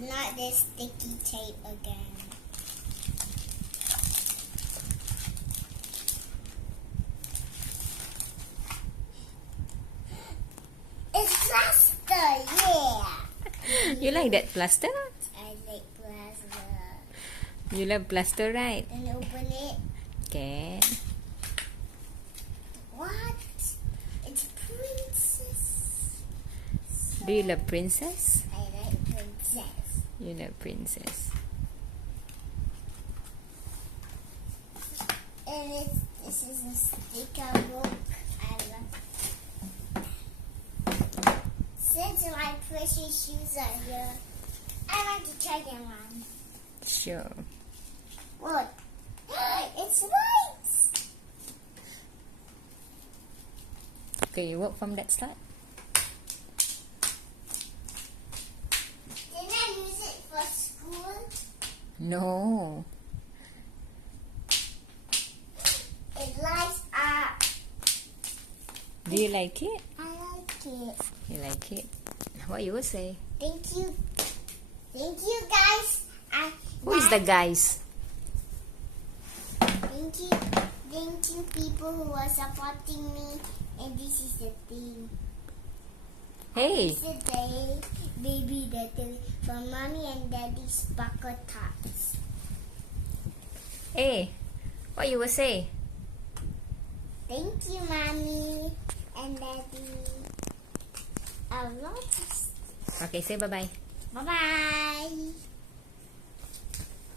not this sticky tape again. It's plaster, yeah. You like that plaster? I like plaster. You love plaster, right? Then open it. Okay. What? It's princess. Do you love princess? I like princess. You love princess. And this is a sticker book. I love. Since my precious shoes are here, I want to try them on. Sure. What? It's white. Okay, you work from that start. Didn't I use it for school? No. It lights up. Do you like it? I like it. You like it? What you will say? Thank you. Thank you, guys. Who is the guys? Thank you. Thank you, people who are supporting me. And this is the thing. Hey. This is the baby letter from Mommy and Daddy's Sparkle Tots. Hey. What you will say? Thank you, Mommy and Daddy. I love this. Okay, say bye-bye. Bye-bye.